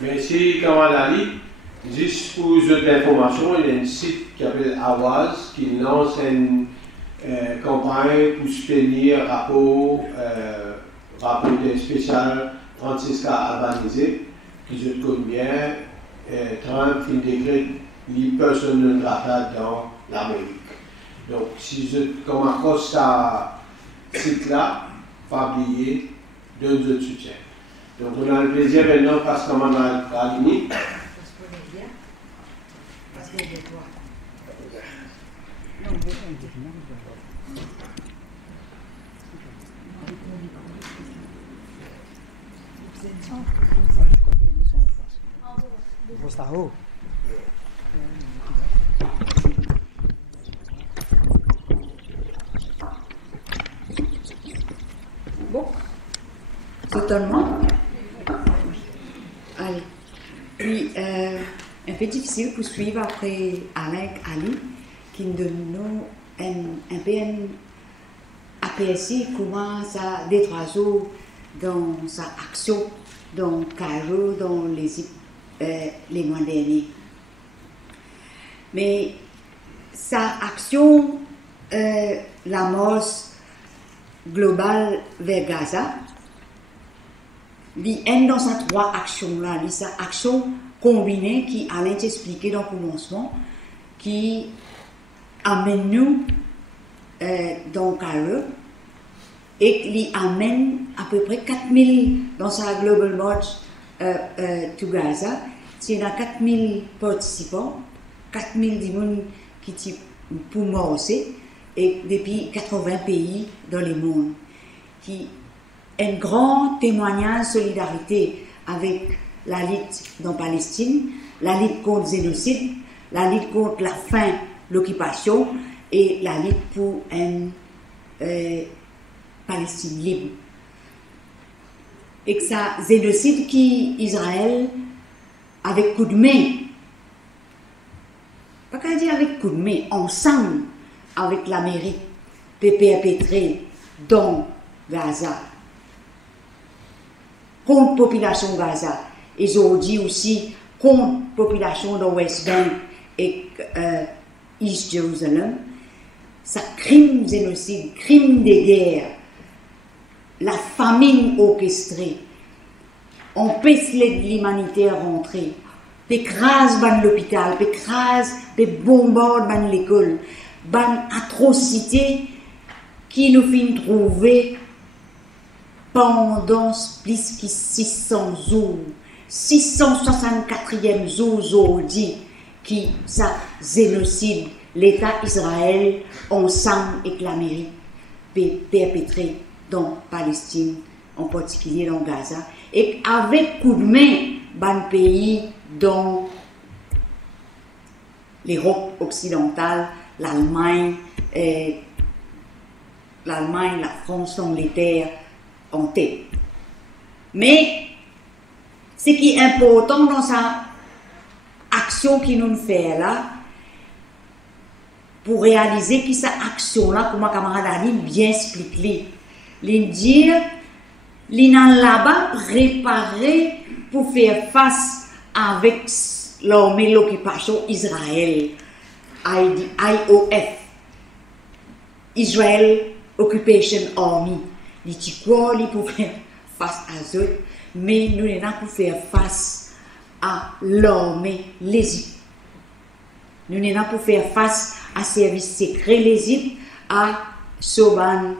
Merci, Kamal Ali. Juste pour votre information, il y a un site qui s'appelle Awaz qui lance une campagne pour soutenir rapport spécial Francisca Albanese, qui je connais bien, Trump intègre les personnes non gratées dans l'Amérique. Donc, si je commence à ce site-là, pas oublier de notre soutien. Donc, on a le plaisir maintenant, parce qu'on a Aline. Bon, totalement. Allez. Puis, un peu difficile pour suivre après Alain Ali, qui nous donne un peu un aperçu comment ça détroit dans sa action dans Cairo, dans les mois derniers. Mais sa action, l'amorce globale vers Gaza, il y a dans ces trois actions-là, il y a cette action combinée qui Alain expliqué dans le commencement, qui amène nous dans Cairo et qui amène à peu près 4000 dans sa Global March to Gaza. Il y a 4000 participants, 4000 personnes qui sont pour morcer et depuis 80 pays dans le monde. Qui un grand témoignage de solidarité avec la lutte dans Palestine, la lutte contre le génocide, la lutte contre la faim, l'occupation et la lutte pour une Palestine libre. Et que ça, génocide qui Israël, avec coup de main, pas qu'à dire avec coup de main, ensemble avec l'Amérique, peut perpétrer dans Gaza, contre la population Gaza, et aujourd'hui aussi contre la population de West Bank et East Jerusalem, ça crime génocide, crime de guerre, la famine orchestrée, empêche l'aide humanitaire rentrer, écrase l'hôpital, écrase, bombarde l'école, atrocité qui nous fait trouver pendant plus que 600 jours, 664e jour aujourd'hui, qui ça génocide l'État Israël ensemble avec l'Amérique perpétré dans Palestine, en particulier dans Gaza, et avec coup de main dans pays dans l'Europe occidentale, l'Allemagne, la France, l'Angleterre en tête. Mais ce qui est important dans sa action qui nous fait là, pour réaliser que cette action-là, comme ma camarade Ali bien expliqué, il dit L'INA là-bas préparé pour faire face avec l'armée de l'occupation Israël, IOF, Israel Occupation Army. Il dit quoi, il pour faire face à eux, mais nous n'avons pas pour faire face à l'armée l'Égypte. Nous n'avons pas pour faire face à service secret l'Égypte, à Soban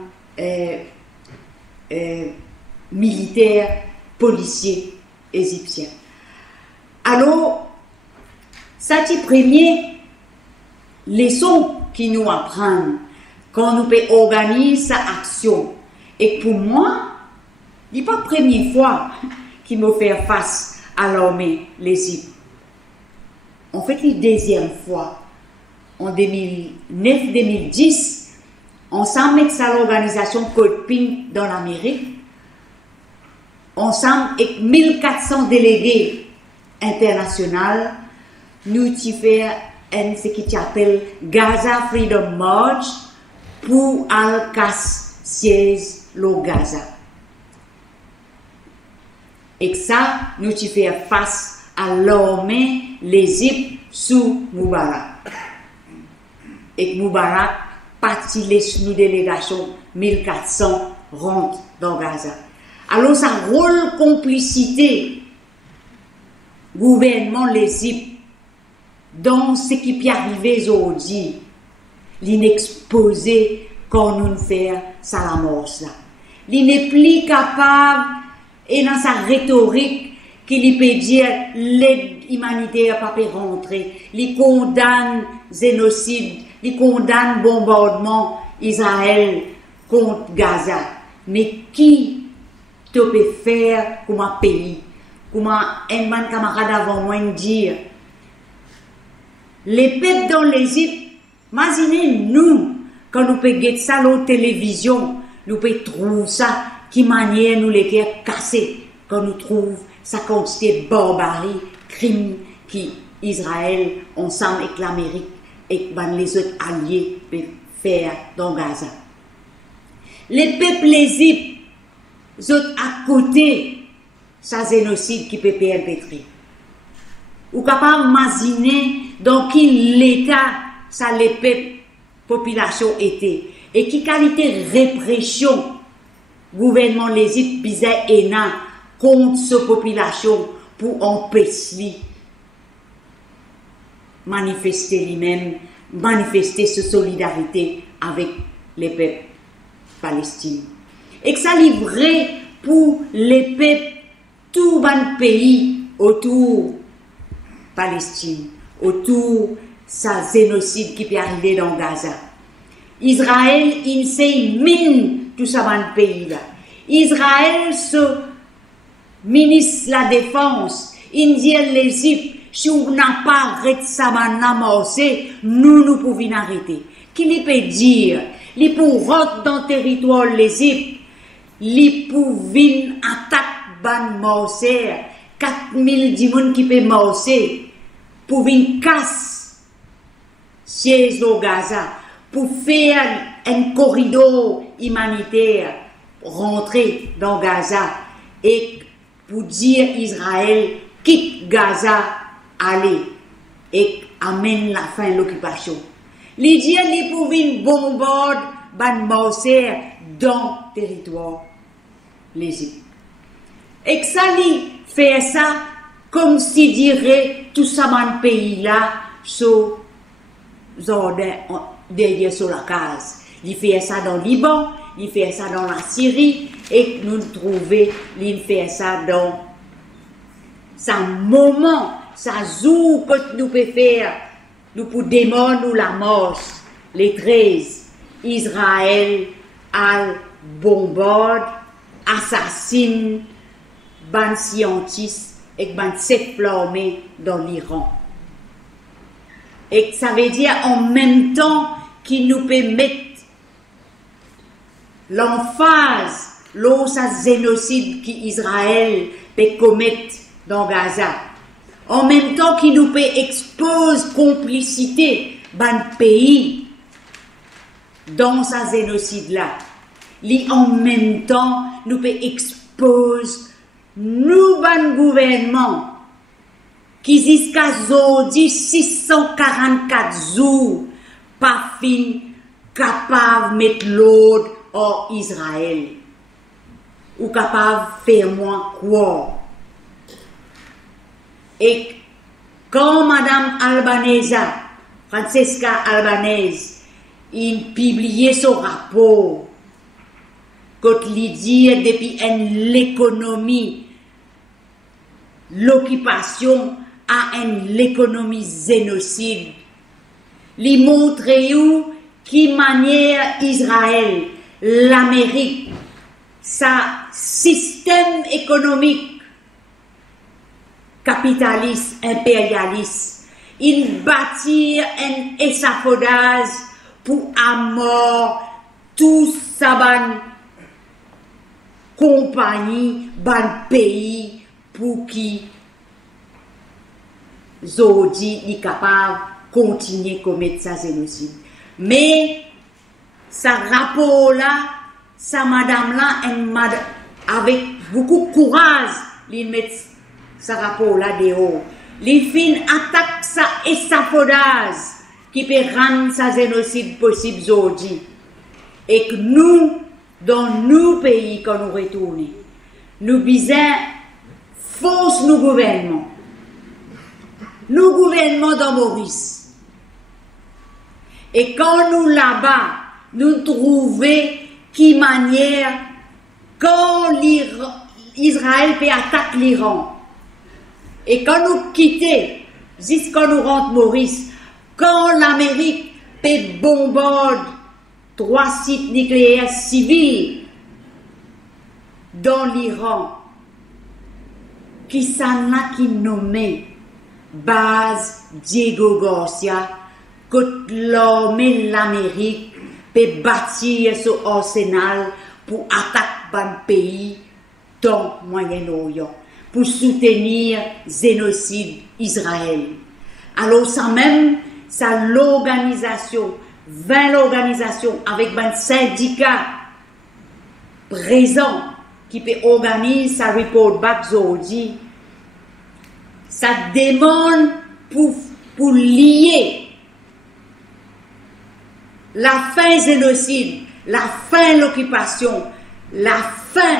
militaires, policiers égyptiens. Alors, ça c'est la première leçon qui nous apprend quand nous pouvons organiser cette action. Et pour moi, ce n'est pas la première fois qu'il me fait face à l'armée l'Égypte. En fait, la deuxième fois, en 2009-2010, ensemble avec l'organisation Code Pink dans l'Amérique, ensemble avec 1400 délégués internationaux, nous avons fait ce qui s'appelle Gaza Freedom March pour Al-Qass siège le Gaza. Et ça, nous avons fait face à l'armée l'Égypte sous Moubarak. Et Moubarak parti les sous délégation 1400 rentrent dans Gaza. Alors, ça rôle complicité gouvernement l'Égypte dans ce qui peut arriver aujourd'hui, l'inexposé quand nous faisons ça la mort là. Il n'est plus capable et dans sa rhétorique qu'il peut dire l'aide humanitaire pas peut rentrer, il condamne génocide, il condamne bombardement Israël contre Gaza. Mais qui peut faire comme un pays, comme un camarade avant moi dire, les peuples dans l'Égypte, imaginez-nous, quand nous pouvons guetter ça à la télévision, nous pouvons trouver ça, qui manière nous les cœurs cassés, quand nous trouvons sa quantité de barbarie, crimes qui Israël, ensemble avec l'Amérique et les autres alliés, peuvent faire dans Gaza. Les peuples l'Égypte, autres à côté, ça génocide qui peut perpétrer. Ou capable d'imaginer dans quel état ça les peuples, population était et qui qualité répression gouvernement l'Égypte bizarre et contre cette population pour empêcher manifester lui-même, manifester sa solidarité avec les peuples palestiniens. Et que ça livrait pour les peuples, tout le pays autour Palestine, autour sa génocide qui peut arriver dans Gaza. Israël, il s'est mine tout ça dans le pays là. Israël, ce ministre de la Défense, il dit l'Égypte, si on n'a pas arrêté ça maintenant, nous pouvons arrêter. Qu'il peut dire, il peut rentrer dans le territoire de l'Égypte, il peut venir attaquer ban morcer, 4000 personnes qui peuvent morcer, pour venir casser siège au Gaza, pour faire un corridor humanitaire, rentrer dans Gaza, et pour dire Israël, quitte Gaza, allez, et amène la fin de l'occupation. Les dieux, ils pouvaient bombarder ban morcer dans le territoire l'Égypte. Et que ça, il fait ça comme si dirait tout ça dans le pays là, sur derrière sur la case. Il fait ça dans le Liban, il fait ça dans la Syrie, et nous trouvons, il fait ça dans ce moment, ça jour que nous pouvons faire, nous pouvons démontrer nous la mort, les 13, Israël, al bombarde, assassine, ban scientistes et ban chefs l'armée dans l'Iran. Et ça veut dire en même temps qu'il nous permet l'emphase, ce génocide qu'Israël peut commettre dans Gaza. En même temps qu'il nous peut exposer complicité ban pays dans ce génocide-là. En même temps, nous peut exposer suppose nous, bon gouvernement, qui jusqu'à aujourd'hui 644 jours, pas fin, capable de mettre l'ordre en Israël, ou capable de faire moi croire. Et quand Madame Albanese, Francesca Albanese, il publié son rapport, quand il dit depuis l'économie, l'occupation à l'économie génocide, il montre qui manière Israël, l'Amérique, sa système économique capitaliste, impérialiste, il bâtit un échafaudage pour à mort tout ça compagnie, ban pays pour qui Zodi est capable de continuer à commettre sa génocide. Mais ce rapport-là, sa madame-là, avec beaucoup de courage, il met ce rapport-là dehors. Les fins attaquent ça échafaudage qui peut rendre sa génocide possible aujourd'hui. Et que nous, dans nos pays, quand nous retournons, nous visons force nos gouvernements. Nos gouvernements dans Maurice. Et quand nous là-bas, nous trouvons qui manière quand Israël peut attaquer l'Iran. Et quand nous quittons, jusqu'à nous rentrons Maurice, quand l'Amérique peut bombarder 3 sites nucléaires civils dans l'Iran, qui s'en a qui nommé base Diego Garcia, que l'armée l'Amérique peut bâtir son arsenal pour attaquer un pays dans le Moyen-Orient, pour soutenir le génocide Israël. Alors ça même, ça l'organisation, 20 organisations avec un syndicat présent qui peut organiser sa report back aujourd'hui, ça demande pour lier la fin du génocide, la fin de l'occupation, la fin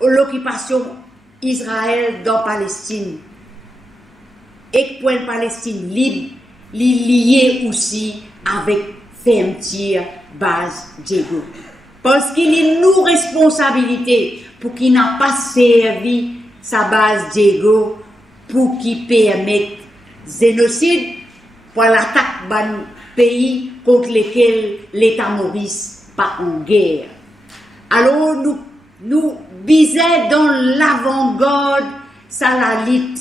de l'occupation Israël dans Palestine et pour une Palestine libre, lié aussi avec fermeture base Diego. Parce qu'il y a une responsabilité pour qu'il n'a pas servi sa base Diego pour qu'il permette génocide pour l'attaque d'un pays contre lequel l'État Maurice pas en guerre. Alors nous visons dans l'avant-garde ça la lutte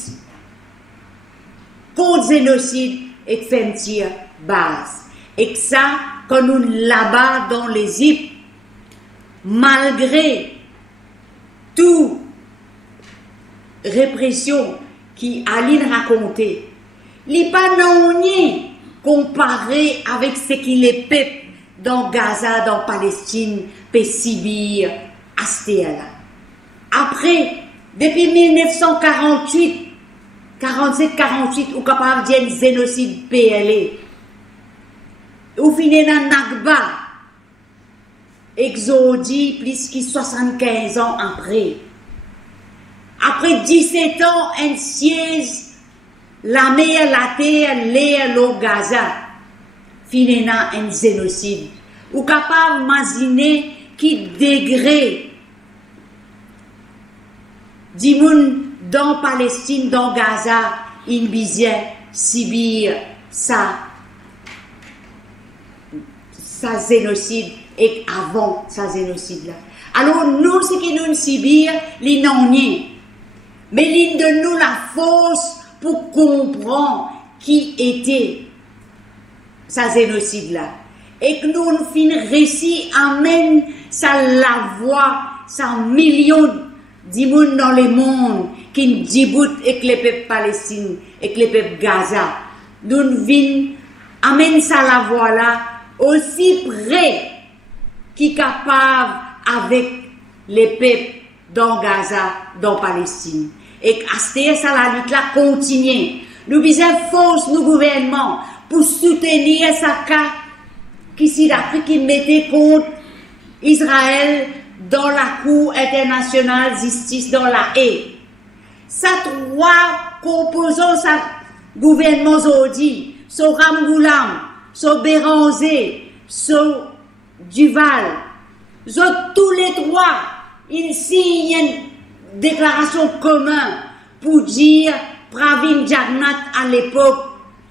contre génocide et fermeture base. Et que ça, quand nous là-bas dans l'Égypte, malgré toute répression qui Aline racontait, il n'est pas non comparé avec ce qu'il est peuple dans Gaza, dans Palestine, et Sibir, Astéala. Après, depuis 1948, 47-48, ou capable d'un génocide PLA, ou fini dans Nakba, exodie plus que 75 ans après. Après 17 ans, un siège, la mer, la terre, l'air, l'eau, Gaza, fini dans un génocide. Ou capable d'imaginer qui degré du monde dans Palestine, dans Gaza, in bizien, Sibir, ça génocide et avant ça génocide là. Alors nous, ce qui nous Sibir, les non mais l'une de nous la force pour comprendre qui était ça génocide là. Et que nous fin récit amène ça la voix, ça millions de monde dans le monde qui Djibouti et les peuples palestiniens et les peuples Gaza. Nous vin amène ça la voix là aussi près qui est capable avec les peuples dans Gaza, dans Palestine. Et à ça, la lutte là continue. Nous besoin force nos gouvernements pour soutenir ça qui s'y d'Afrique qui mettait contre Israël dans la Cour internationale de justice dans la Haye. Ça trois composants ça gouvernement aujourd'hui, so Ramgoulam, so Béranger, so Duval, tous les trois, ils signent une déclaration commune pour dire Pravin Jagnnath à l'époque,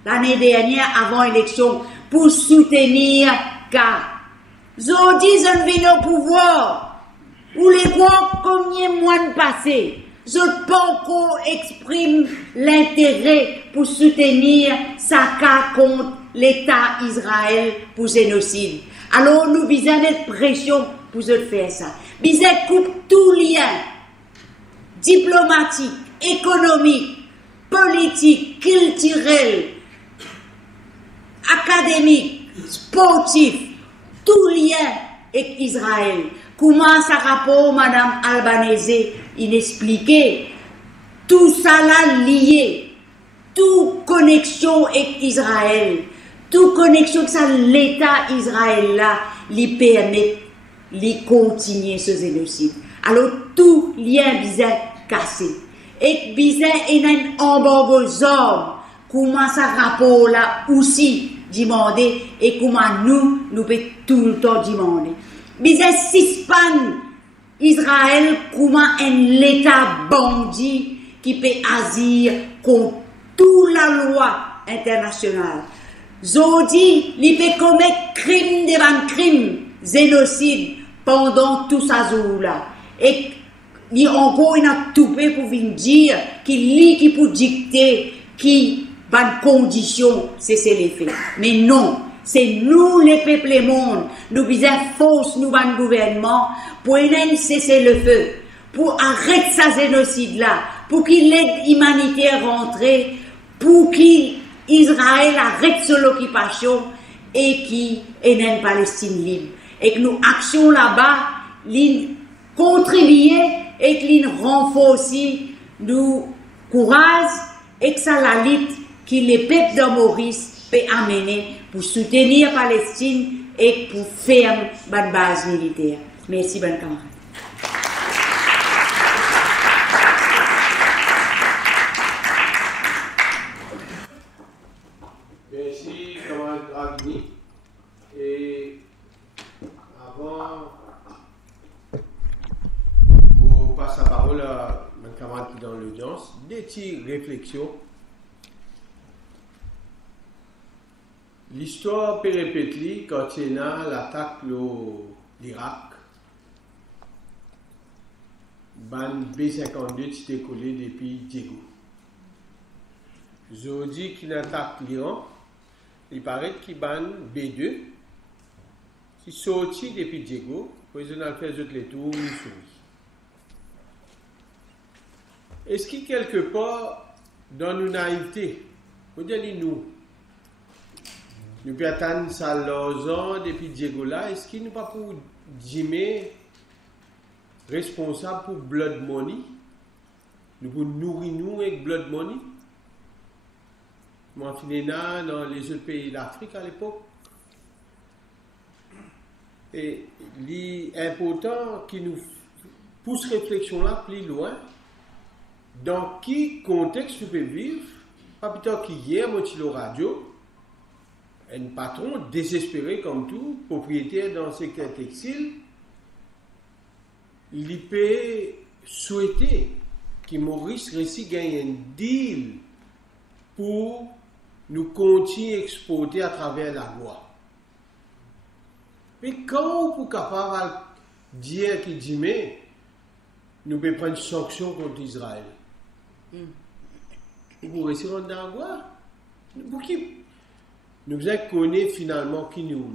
l'année dernière avant l'élection, pour soutenir car Zodi sont venus au pouvoir, ou les gros combien de mois passés, je pas encore exprime l'intérêt pour soutenir Saka contre l'État Israël pour génocide. Alors nous visons mettre pression pour faire ça. Visons couper tout lien diplomatique, économique, politique, culturel, académique, sportif, tout lien avec Israël. Comment ça rapport Madame Albanese inexpliqué, tout ça là lié, toute connexion avec Israël, toute connexion avec ça l'État Israël là, lui permet de continuer ce génocide. Alors tout lien bizarre cassé. Et bizarre il y a un embargo d'armes, comment ça rapport là aussi demander et comment nous pouvons tout le temps demander. Bizarre suspend Israël comment un l'État bandit qui peut agir contre toute la loi internationale. Zodi, il peut commettre crime devant crime, génocide pendant tout ça jour-là. Et il encore il a tout fait pour venir dire qui peut dicter qui bonne condition cesser les faits. Mais non, c'est nous les peuples du monde, nous visons force nous ban gouvernement pour cesser le feu, pour arrêter ce génocide là, pour qu'il l'aide humanitaire rentrer, pour qu'Israël arrête sur l'occupation et qu'il ait une Palestine libre. Et que nos actions là-bas contribuent et que nous renforcent aussi nos courage et que ça la lutte que les peuples de Maurice peut amener pour soutenir la Palestine et pour faire une base militaire. Merci, bonne camarade. Merci, camarade Agni. Et avant, je passe la parole à mon camarade qui est dans l'audience. Des petites réflexions. L'histoire peut répéter quand il y a l'attaque l'Irak. Ban B-52 s'était collé depuis Diego. Je dis qu'il attaque l'Iran. Il paraît qu'il ban B2 qui sorti depuis Diego. Puis on a fait les tours Missouri. Est-ce qu'il quelque part dans nos naïveté, vous dites nous pouvons attendre ça lors depuis Diego là, est-ce qu'il n'est pas pour Jimmy responsable pour Blood Money? Nous pouvons nourrir nous avec Blood Money? Moi, je suis dans les autres pays d'Afrique à l'époque. Et l'important qui nous pousse réflexion là plus loin, dans quel contexte tu peux vivre, pas plus tard qu'hier, moi, je suis radio, un patron désespéré comme tout, propriétaire dans le secteur textile, il peut souhaiter que Maurice Récy gagne un deal pour nous continuer à exporter à travers la loi. Mais quand on est capable de dire qu'il dit, mais nous pouvons prendre une sanction contre Israël, vous restez dans la loi? Pour qui? Nous connaissons finalement qui nous